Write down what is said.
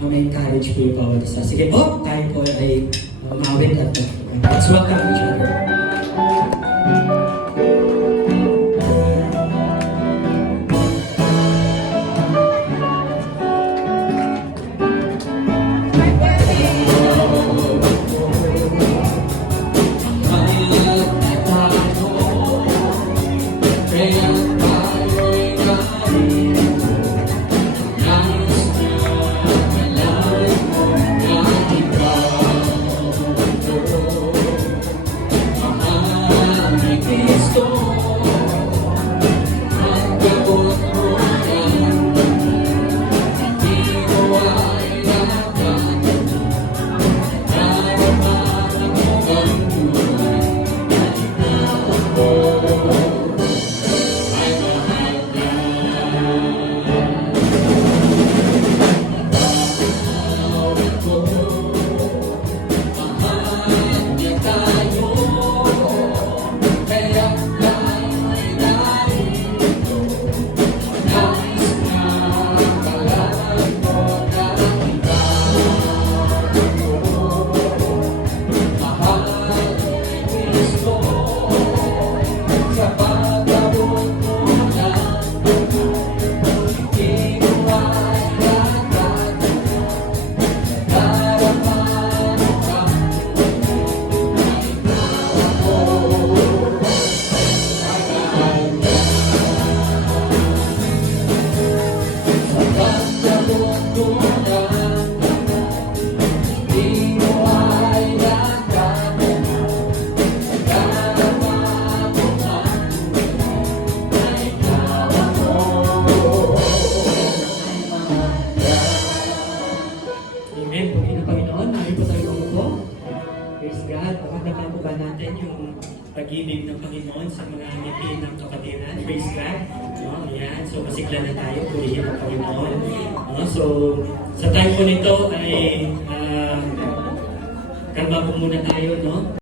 ma-encourage po yung bawat isa. Sige po, tayo po ay umawit at let's welcome each other. Amen. Pagin ng Panginoon, namin po tayo po. Praise God. Pakatama po ba natin yung pag-ibig ng Panginoon sa mga ngiti ng kapatiran? Praise God. No, yan. So, masigla na tayo. Purihin ang Panginoon. No, so, sa time po nito ay kalma po muna tayo, no?